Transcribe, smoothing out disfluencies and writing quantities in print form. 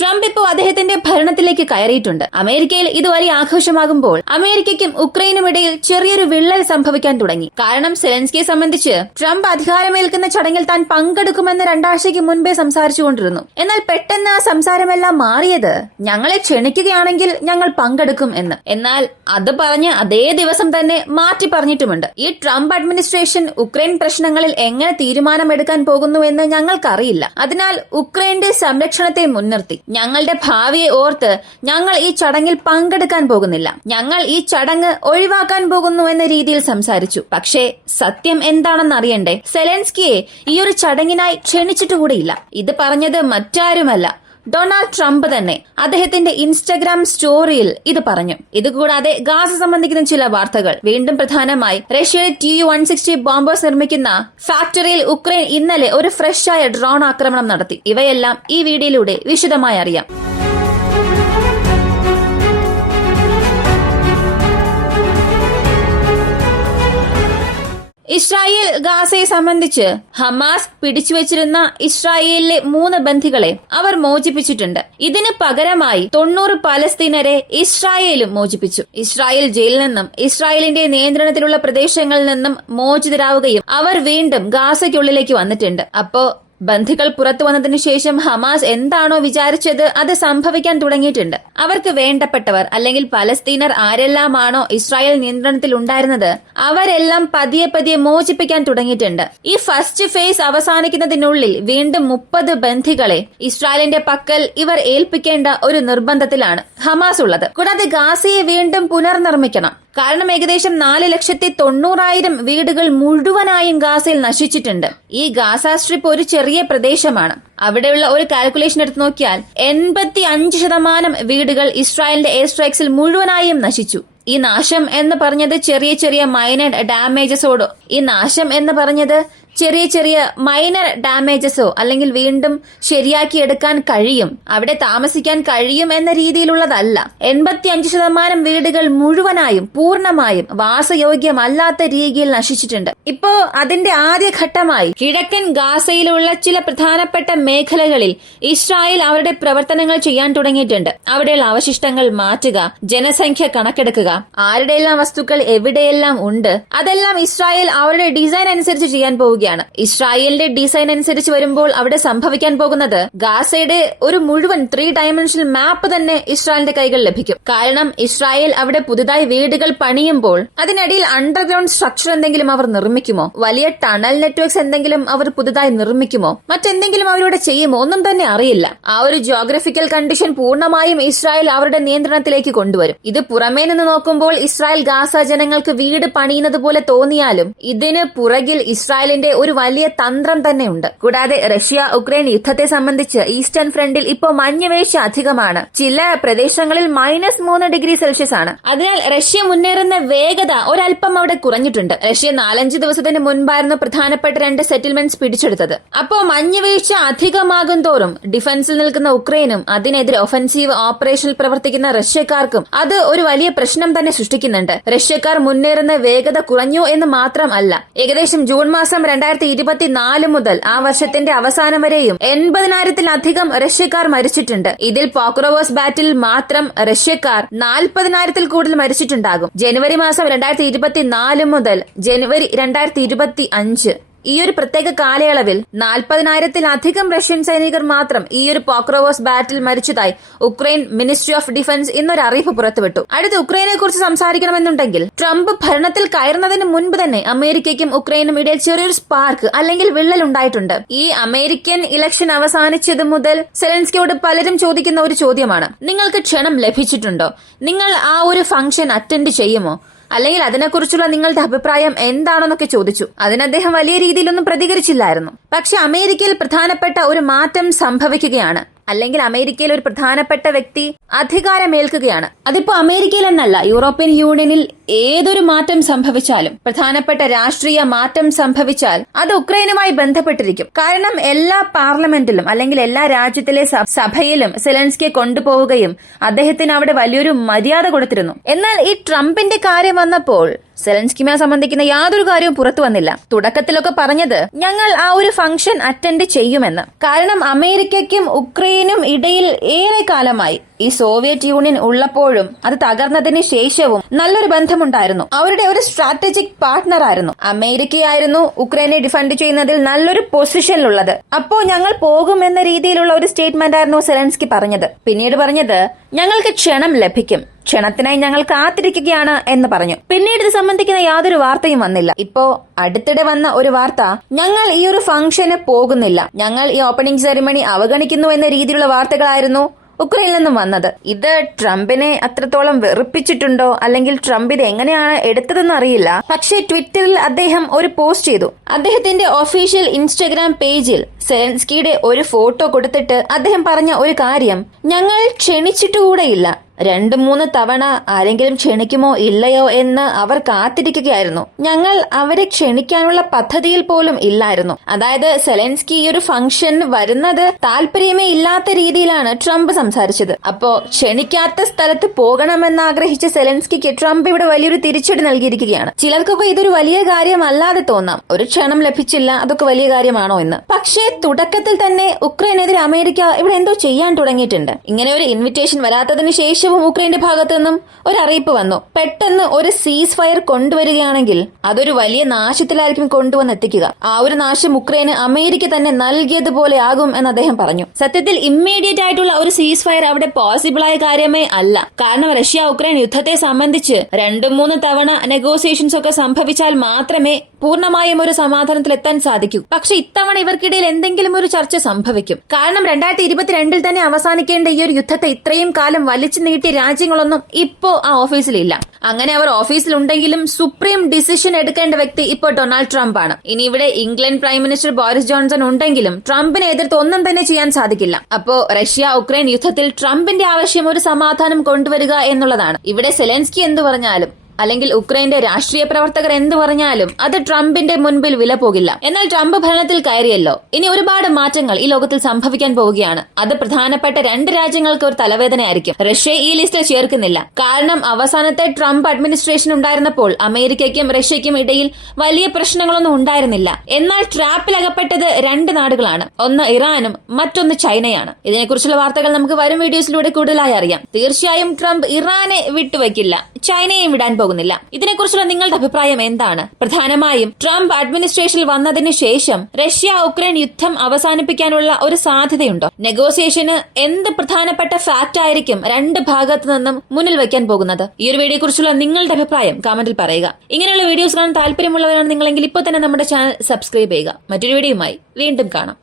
Trump ഇപ്പോൾ അദ്ദേഹത്തിന്റെ ഭരണത്തിലേക്ക് കയറിയിട്ടുണ്ട്. അമേരിക്കയിൽ ഇത് വലിയ ആഘോഷമാകുമ്പോൾ അമേരിക്കയ്ക്കും ഉക്രൈനും ഇടയിൽ ചെറിയൊരു വിള്ളൽ സംഭവിക്കാൻ തുടങ്ങി. കാരണം സെലൻസ്കിയെ സംബന്ധിച്ച് ട്രംപ് അധികാരമേൽക്കുന്ന ചടങ്ങിൽ താൻ പങ്കെടുക്കുമെന്ന് രണ്ടാഴ്ചയ്ക്ക് മുൻപേ സംസാരിച്ചുകൊണ്ടിരുന്നു. എന്നാൽ പെട്ടെന്ന് ആ സംസാരമെല്ലാം മാറിയത് ഞങ്ങളെ ക്ഷണിക്കുകയാണെങ്കിൽ ഞങ്ങൾ പങ്കെടുക്കും എന്ന്. എന്നാൽ അത് പറഞ്ഞ് അതേ ദിവസം തന്നെ മാറ്റി പറഞ്ഞിട്ടുമുണ്ട്. ഈ ട്രംപ് അഡ്മിനിസ്ട്രേഷൻ ഉക്രൈൻ പ്രശ്നങ്ങളിൽ എങ്ങനെ തീരുമാനമെടുക്കാൻ പോകുന്നുവെന്ന് ഞങ്ങൾക്കറിയില്ല. അതിനാൽ ഉക്രൈന്റെ സംരക്ഷണത്തെ മുൻനിർത്തി ഞങ്ങളുടെ ഭാവിയെ ഓർത്ത് ഞങ്ങൾ ഈ ചടങ്ങിൽ പങ്കെടുക്കാൻ പോകുന്നില്ല, ഞങ്ങൾ ഈ ചടങ്ങ് ഒഴിവാക്കാൻ പോകുന്നു എന്ന രീതിയിൽ സംസാരിച്ചു. പക്ഷേ സത്യം എന്താണെന്ന് അറിയണ്ടേ? സെലൻസ്കിയെ ഈ ഒരു ചടങ്ങിനായി ക്ഷണിച്ചിട്ടുകൂടിയില്ല. ഇത് പറഞ്ഞത് മറ്റാരുമല്ല, ഡൊണാൾഡ് ട്രംപ് തന്നെ അദ്ദേഹത്തിന്റെ ഇൻസ്റ്റഗ്രാം സ്റ്റോറിയിൽ ഇത് പറഞ്ഞു. ഇതുകൂടാതെ ഗാസ സംബന്ധിക്കുന്ന ചില വാർത്തകൾ. വീണ്ടും പ്രധാനമായി റഷ്യയുടെ Tu-160 ബോംബേഴ്സ് നിർമ്മിക്കുന്ന ഫാക്ടറിയിൽ ഉക്രൈൻ ഇന്നലെ ഒരു ഫ്രഷ് ആയ ഡ്രോൺ ആക്രമണം നടത്തി. ഇവയെല്ലാം ഈ വീഡിയോയിലൂടെ വിശദമായി അറിയാം. ഇസ്രായേൽ ഗാസയെ സംബന്ധിച്ച് ഹമാസ് പിടിച്ചുവച്ചിരുന്ന ഇസ്രായേലിലെ 3 ബന്ദികളെ അവർ മോചിപ്പിച്ചിട്ടുണ്ട്. ഇതിന് പകരമായി 90 പലസ്തീനരെ ഇസ്രായേലും മോചിപ്പിച്ചു. ഇസ്രായേൽ ജയിലിൽ നിന്നും ഇസ്രായേലിന്റെ നിയന്ത്രണത്തിലുള്ള പ്രദേശങ്ങളിൽ നിന്നും മോചിതരാവുകയും അവർ വീണ്ടും ഗാസയ്ക്കുള്ളിലേക്ക് വന്നിട്ടുണ്ട്. അപ്പോ ബന്ധികൾ പുറത്തു വന്നതിനു ശേഷം ഹമാസ് എന്താണോ വിചാരിച്ചത് അത് സംഭവിക്കാൻ തുടങ്ങിയിട്ടുണ്ട്. അവർക്ക് വേണ്ടപ്പെട്ടവർ അല്ലെങ്കിൽ പലസ്തീനർ ആരെല്ലാമാണോ ഇസ്രായേൽ നിയന്ത്രണത്തിൽ ഉണ്ടായിരുന്നത് അവരെല്ലാം പതിയെ പതിയെ മോചിപ്പിക്കാൻ തുടങ്ങിയിട്ടുണ്ട്. ഈ ഫസ്റ്റ് ഫേസ് അവസാനിക്കുന്നതിനുള്ളിൽ വീണ്ടും 30 ബന്ധികളെ ഇസ്രായേലിന്റെ പക്കൽ ഇവർ ഏൽപ്പിക്കേണ്ട ഒരു നിർബന്ധത്തിലാണ് ഹമാസ് ഉള്ളത്. കൂടാതെ ഗാസയെ വീണ്ടും പുനർനിർമ്മിക്കണം. കാരണം ഏകദേശം 4,90,000 വീടുകൾ മുഴുവനായും ഗാസയിൽ നശിച്ചിട്ടുണ്ട്. ഈ ഗാസ സ്ട്രിപ്പ് ഒരു ചെറിയ പ്രദേശമാണ്. അവിടെയുള്ള ഒരു കാൽക്കുലേഷൻ എടുത്ത് നോക്കിയാൽ 85% വീടുകൾ ഇസ്രായേലിന്റെ എയർ സ്ട്രൈക്സിൽ മുഴുവനായും നശിച്ചു. ഈ നാശം എന്ന് പറഞ്ഞത് ചെറിയ മൈനർ ഡാമേജസോടോ ചെറിയ മൈനർ ഡാമേജസോ അല്ലെങ്കിൽ വീണ്ടും ശരിയാക്കിയെടുക്കാൻ കഴിയും, അവിടെ താമസിക്കാൻ കഴിയും എന്ന രീതിയിലുള്ളതല്ല. 85% വീടുകൾ മുഴുവനായും പൂർണ്ണമായും വാസയോഗ്യമല്ലാത്ത രീതിയിൽ നശിച്ചിട്ടുണ്ട്. ഇപ്പോ അതിന്റെ ആദ്യഘട്ടമായി കിഴക്കൻ ഗാസയിലുള്ള ചില പ്രധാനപ്പെട്ട മേഖലകളിൽ ഇസ്രായേൽ അവരുടെ പ്രവർത്തനങ്ങൾ ചെയ്യാൻ തുടങ്ങിയിട്ടുണ്ട്. അവിടെയുള്ള അവശിഷ്ടങ്ങൾ മാറ്റുക, ജനസംഖ്യ കണക്കെടുക്കുക, ആരുടെയെല്ലാം വസ്തുക്കൾ എവിടെയെല്ലാം ഉണ്ട് അതെല്ലാം ഇസ്രായേൽ അവരുടെ ഡിസൈൻ അനുസരിച്ച് ചെയ്യാൻ പോവുകയാണ്. ഇസ്രായേലിന്റെ ഡിസൈൻ അനുസരിച്ച് വരുമ്പോൾ അവിടെ സംഭവിക്കാൻ പോകുന്നത് ഗാസയുടെ ഒരു മുഴുവൻ 3 ഡയമെൻഷണൽ മാപ്പ് തന്നെ ഇസ്രായേലിന്റെ കൈകൾ ലഭിക്കും. കാരണം ഇസ്രായേൽ അവിടെ പുതുതായി വീടുകൾ പണിയുമ്പോൾ അതിനിടയിൽ അണ്ടർഗ്രൗണ്ട് സ്ട്രക്ചർ എന്തെങ്കിലും അവർ നിർമ്മിക്കുമോ, വലിയ ടണൽ നെറ്റ്വർക്ക്സ് എന്തെങ്കിലും അവർ പുതുതായി നിർമ്മിക്കുമോ, മറ്റെന്തെങ്കിലും അവരോട് ചെയ്യുമോ, ഒന്നും തന്നെ അറിയില്ല. ആ ഒരു ജിയോഗ്രഫിക്കൽ കണ്ടീഷൻ പൂർണ്ണമായും ഇസ്രായേൽ അവരുടെ നിയന്ത്രണത്തിലേക്ക് കൊണ്ടുവരും. ഇത് പുറമേ നിന്ന് നോക്കുമ്പോൾ ഇസ്രായേൽ ഗാസ ജനങ്ങൾക്ക് വീട് പണിയുന്നത് പോലെ തോന്നിയാലും ഇതിന് പുറകിൽ ഇസ്രായേലിന്റെ ഒരു വലിയ തന്ത്രം തന്നെയുണ്ട്. കൂടാതെ റഷ്യ ഉക്രൈൻ യുദ്ധത്തെ സംബന്ധിച്ച് ഈസ്റ്റേൺ ഫ്രണ്ടിൽ ഇപ്പോൾ മഞ്ഞുവീഴ്ച അധികമാണ്. ചില പ്രദേശങ്ങളിൽ -3 ഡിഗ്രി സെൽഷ്യസ് ആണ്. അതിനാൽ റഷ്യ മുന്നേറുന്ന വേഗത ഒരൽപ്പം അവിടെ കുറഞ്ഞിട്ടുണ്ട്. റഷ്യ 4-5 ദിവസത്തിന് മുൻപായിരുന്നു പ്രധാനപ്പെട്ട 2 സെറ്റിൽമെന്റ്സ് പിടിച്ചെടുത്തത്. അപ്പോ മഞ്ഞുവീഴ്ച അധികമാകും തോറും ഡിഫൻസിൽ നിൽക്കുന്ന ഉക്രൈനും അതിനെതിരെ ഒഫൻസീവ് ഓപ്പറേഷനിൽ പ്രവർത്തിക്കുന്ന റഷ്യക്കാർക്കും അത് ഒരു വലിയ പ്രശ്നം തന്നെ സൃഷ്ടിക്കുന്നുണ്ട്. റഷ്യക്കാർ മുന്നേറുന്ന വേഗത കുറഞ്ഞു എന്ന് മാത്രം അല്ല, ഏകദേശം ജൂൺ മാസം 2024 മുതൽ ആ വർഷത്തിന്റെ അവസാനം വരെയും 80,000-ലധികം റഷ്യക്കാർ മരിച്ചിട്ടുണ്ട്. ഇതിൽ പോക്രോവോസ് ബാറ്റിൽ മാത്രം റഷ്യക്കാർ 40,000-ൽ കൂടുതൽ മരിച്ചിട്ടുണ്ടാകും. ജനുവരി മാസം 2024 മുതൽ ജനുവരി 2025 ഈ ഒരു പ്രത്യേക കാലയളവിൽ 40,000-ലധികം റഷ്യൻ സൈനികർ മാത്രം ഈ ഒരു പോക്രോവോസ് ബാറ്റിൽ മരിച്ചതായി ഉക്രൈൻ മിനിസ്ട്രി ഓഫ് ഡിഫൻസ് ഇന്നൊരു അറിയിപ്പ് പുറത്തുവിട്ടു. അടുത്ത് ഉക്രൈനെ കുറിച്ച് സംസാരിക്കണമെന്നുണ്ടെങ്കിൽ ട്രംപ് ഭരണത്തിൽ കയറുന്നതിന് മുൻപ് തന്നെ അമേരിക്കയ്ക്കും ഉക്രൈനും ഇടയിൽ ചെറിയൊരു സ്പാർക്ക് അല്ലെങ്കിൽ വിള്ളൽ ഉണ്ടായിട്ടുണ്ട്. ഈ അമേരിക്കൻ ഇലക്ഷൻ അവസാനിച്ചത് മുതൽ സെലൻസ്കിയോട് പലരും ചോദിക്കുന്ന ഒരു ചോദ്യമാണ്, നിങ്ങൾക്ക് ക്ഷണം ലഭിച്ചിട്ടുണ്ടോ, നിങ്ങൾ ആ ഒരു ഫംഗ്ഷൻ അറ്റൻഡ് ചെയ്യുമോ, അല്ലെങ്കിൽ അതിനെക്കുറിച്ചുള്ള നിങ്ങളുടെ അഭിപ്രായം എന്താണെന്നൊക്കെ ചോദിച്ചു. അതിന് അദ്ദേഹം വലിയ രീതിയിലൊന്നും പ്രതികരിച്ചില്ലായിരുന്നു. പക്ഷെ അമേരിക്കയിൽ പ്രധാനപ്പെട്ട ഒരു മാറ്റം സംഭവിക്കുകയാണ്. അല്ലെങ്കിൽ അമേരിക്കയിൽ ഒരു പ്രധാനപ്പെട്ട വ്യക്തി അധികാരമേൽക്കുകയാണ്. അതിപ്പോ അമേരിക്കയിൽ എന്നല്ല, യൂറോപ്യൻ യൂണിയനിൽ ഏതൊരു മാറ്റം സംഭവിച്ചാലും, പ്രധാനപ്പെട്ട രാഷ്ട്രീയ മാറ്റം സംഭവിച്ചാൽ അത് ഉക്രൈനുമായി ബന്ധപ്പെട്ടിരിക്കും. കാരണം എല്ലാ പാർലമെന്റിലും അല്ലെങ്കിൽ എല്ലാ രാജ്യത്തിലെ സഭയിലും സെലൻസ്കിയെ കൊണ്ടുപോവുകയും അദ്ദേഹത്തിന് അവിടെ വലിയൊരു മര്യാദ കൊടുത്തിരുന്നു. എന്നാൽ ഈ ട്രംപിന്റെ കാര്യം വന്നപ്പോൾ സെലൻസ്കിയുമായി സംബന്ധിക്കുന്ന യാതൊരു കാര്യവും പുറത്തു വന്നില്ല. തുടക്കത്തിലൊക്കെ പറഞ്ഞത് ഞങ്ങൾ ആ ഒരു ഫംഗ്ഷൻ അറ്റൻഡ് ചെയ്യുമെന്ന്. കാരണം അമേരിക്കയ്ക്കും ഉക്രൈനും ഇടയിൽ ഏറെ കാലമായി ഈ സോവിയറ്റ് യൂണിയൻ ഉള്ളപ്പോഴും അത് തകർന്നതിന് ശേഷവും നല്ലൊരു ബന്ധമുണ്ടായിരുന്നു. അവരുടെ ഒരു സ്ട്രാറ്റജിക് പാർട്ട്ണർ ആയിരുന്നു. അമേരിക്കയായിരുന്നു ഉക്രൈനെ ഡിഫെൻഡ് ചെയ്യുന്നതിൽ നല്ലൊരു പൊസിഷനിലുള്ളത്. അപ്പോ ഞങ്ങൾ പോകും എന്ന രീതിയിലുള്ള ഒരു സ്റ്റേറ്റ്മെന്റ് ആയിരുന്നു സെലൻസ്കി പറഞ്ഞത്. പിന്നീട് പറഞ്ഞത് ഞങ്ങൾക്ക് ക്ഷണം ലഭിക്കും, ക്ഷണത്തിനായി ഞങ്ങൾ കാത്തിരിക്കുകയാണ് എന്ന് പറഞ്ഞു. പിന്നീട് ഇത് സംബന്ധിക്കുന്ന യാതൊരു വാർത്തയും വന്നില്ല. ഇപ്പോ അടുത്തിടെ വന്ന ഒരു വാർത്ത, ഞങ്ങൾ ഈ ഒരു ഫംഗ്ഷന് പോകുന്നില്ല, ഞങ്ങൾ ഈ ഓപ്പണിംഗ് സെറിമണി അവഗണിക്കുന്നു എന്ന രീതിയിലുള്ള വാർത്തകളായിരുന്നു ഉക്രൈനിൽ നിന്നും വന്നത്. ഇത് ട്രംപിനെ അത്രത്തോളം വെറുപ്പിച്ചിട്ടുണ്ടോ, അല്ലെങ്കിൽ ട്രംപ് ഇത് എങ്ങനെയാണ് എടുത്തതെന്ന് അറിയില്ല. പക്ഷേ ട്വിറ്ററിൽ അദ്ദേഹം ഒരു പോസ്റ്റ് ചെയ്തു. അദ്ദേഹത്തിന്റെ ഒഫീഷ്യൽ ഇൻസ്റ്റഗ്രാം പേജിൽ സെലൻസ്കിയുടെ ഒരു ഫോട്ടോ കൊടുത്തിട്ട് അദ്ദേഹം പറഞ്ഞ ഒരു കാര്യം, ഞങ്ങൾ ക്ഷണിച്ചിട്ടുകൂടെയില്ല, 2-3 തവണ ആരെങ്കിലും ക്ഷണിക്കുമോ ഇല്ലയോ എന്ന് അവർ കാത്തിരിക്കുകയായിരുന്നു, ഞങ്ങൾ അവരെ ക്ഷണിക്കാനുള്ള പദ്ധതിയിൽ പോലും ഇല്ലായിരുന്നു. അതായത് സെലൻസ്കി ഈ ഒരു ഫംഗ്ഷൻ വരുന്നത് താല്പര്യമേ ഇല്ലാത്ത രീതിയിലാണ് ട്രംപ് സംസാരിച്ചത്. അപ്പോ ക്ഷണിക്കാത്ത സ്ഥലത്ത് പോകണമെന്ന് ആഗ്രഹിച്ച സെലൻസ്കിക്ക് ട്രംപ് ഇവിടെ വലിയൊരു തിരിച്ചടി നൽകിയിരിക്കുകയാണ്. ചിലർക്കൊക്കെ ഇതൊരു വലിയ കാര്യമല്ലാതെ തോന്നാം, ഒരു ക്ഷണം ലഭിച്ചില്ല, അതൊക്കെ വലിയ കാര്യമാണോ എന്ന്. പക്ഷേ തുടക്കത്തിൽ തന്നെ ഉക്രൈനെതിരെ അമേരിക്ക ഇവിടെ എന്തോ ചെയ്യാൻ തുടങ്ങിയിട്ടുണ്ട്. ഇങ്ങനെ ഒരു ഇൻവിറ്റേഷൻ വരാത്തതിന് ശേഷം ഉക്രൈന്റെ ഭാഗത്തു നിന്നും ഒരു അറിയിപ്പ് വന്നു. പെട്ടെന്ന് ഒരു സീസ് ഫയർ കൊണ്ടുവരികയാണെങ്കിൽ അതൊരു വലിയ നാശത്തിലായിരിക്കും കൊണ്ടുവന്നെത്തിക്കുക. ആ ഒരു നാശം ഉക്രൈന് അമേരിക്ക തന്നെ നൽകിയതുപോലെ ആകും എന്ന് അദ്ദേഹം പറഞ്ഞു. സത്യത്തിൽ ഇമ്മീഡിയറ്റ് ആയിട്ടുള്ള ഒരു സീസ് ഫയർ അവിടെ പോസിബിൾ ആയ കാര്യമേ അല്ല. കാരണം റഷ്യ ഉക്രൈൻ യുദ്ധത്തെ സംബന്ധിച്ച് 2-3 തവണ നെഗോസിയേഷൻസ് ഒക്കെ സംഭവിച്ചാൽ മാത്രമേ പൂർണ്ണമായും ഒരു സമാധാനത്തിൽ എത്താൻ സാധിക്കൂ. പക്ഷെ ഇത്തവണ ഇവർക്കിടയിൽ എന്തെങ്കിലും ഒരു ചർച്ച സംഭവിക്കും. കാരണം 2022 തന്നെ അവസാനിക്കേണ്ട ഈ ഒരു യുദ്ധത്തെ ഇത്രയും കാലം വലിച്ചു നീട്ടിയ രാജ്യങ്ങളൊന്നും ഇപ്പോ ആ ഓഫീസിലില്ല. അങ്ങനെ അവർ ഓഫീസിലുണ്ടെങ്കിലും സുപ്രീം ഡിസിഷൻ എടുക്കേണ്ട വ്യക്തി ഇപ്പോൾ ഡൊണാൾഡ് ട്രംപ് ആണ്. ഇനി ഇവിടെ England prime minister Boris Johnson ഉണ്ടെങ്കിലും ട്രംപിനെ എതിർത്ത് ഒന്നും തന്നെ ചെയ്യാൻ സാധിക്കില്ല. അപ്പോ റഷ്യ ഉക്രൈൻ യുദ്ധത്തിൽ ട്രംപിന്റെ ആവശ്യം ഒരു സമാധാനം കൊണ്ടുവരിക എന്നുള്ളതാണ്. ഇവിടെ സെലൻസ്കി എന്തു പറഞ്ഞാലും അല്ലെങ്കിൽ ഉക്രൈന്റെ രാഷ്ട്രീയ പ്രവർത്തകർ എന്തു പറഞ്ഞാലും അത് ട്രംപിന്റെ മുൻപിൽ വില പോകില്ല. എന്നാൽ ട്രംപ് ഭരണത്തിൽ കയറിയല്ലോ, ഇനി ഒരുപാട് മാറ്റങ്ങൾ ഈ ലോകത്തിൽ സംഭവിക്കാൻ പോവുകയാണ്. അത് പ്രധാനപ്പെട്ട 2 രാജ്യങ്ങൾക്ക് ഒരു തലവേദനയായിരിക്കും. റഷ്യ ഈ ലിസ്റ്റിൽ ചേർക്കുന്നില്ല. കാരണം അവസാനത്തെ ട്രംപ് അഡ്മിനിസ്ട്രേഷൻ ഉണ്ടായിരുന്നപ്പോൾ അമേരിക്കയ്ക്കും റഷ്യയ്ക്കും ഇടയിൽ വലിയ പ്രശ്നങ്ങളൊന്നും ഉണ്ടായിരുന്നില്ല. എന്നാൽ ട്രാപ്പിലകപ്പെട്ടത് 2 നാടുകളാണ്. ഒന്ന് ഇറാനും മറ്റൊന്ന് ചൈനയാണ്. ഇതിനെക്കുറിച്ചുള്ള വാർത്തകൾ നമുക്ക് വരും വീഡിയോസിലൂടെ കൂടുതലായി അറിയാം. തീർച്ചയായും ട്രംപ് ഇറാനെ വിട്ടുവയ്ക്കില്ല, ചൈനയെയും വിടാൻ പോകുന്നില്ല. ഇതിനെക്കുറിച്ചുള്ള നിങ്ങളുടെ അഭിപ്രായം എന്താണ്? പ്രധാനമായും ട്രംപ് അഡ്മിനിസ്ട്രേഷനിൽ വന്നതിന് ശേഷം റഷ്യ ഉക്രൈൻ യുദ്ധം അവസാനിപ്പിക്കാനുള്ള ഒരു സാധ്യതയുണ്ടോ? നെഗോസിയേഷന് എന്ത് പ്രധാനപ്പെട്ട ഫാക്ട് ആയിരിക്കും 2 ഭാഗത്തു നിന്നും മുന്നിൽ വയ്ക്കാൻ പോകുന്നത്? ഈ ഒരു വീഡിയോയെ കുറിച്ചുള്ള നിങ്ങളുടെ അഭിപ്രായം കമന്റിൽ പറയുക. ഇങ്ങനെയുള്ള വീഡിയോസ് കാണാൻ താല്പര്യമുള്ളവരാണ് നിങ്ങളെങ്കിൽ ഇപ്പോൾ തന്നെ നമ്മുടെ ചാനൽ സബ്സ്ക്രൈബ് ചെയ്യുക. മറ്റൊരു വീഡിയോയുമായി വീണ്ടും കാണാം.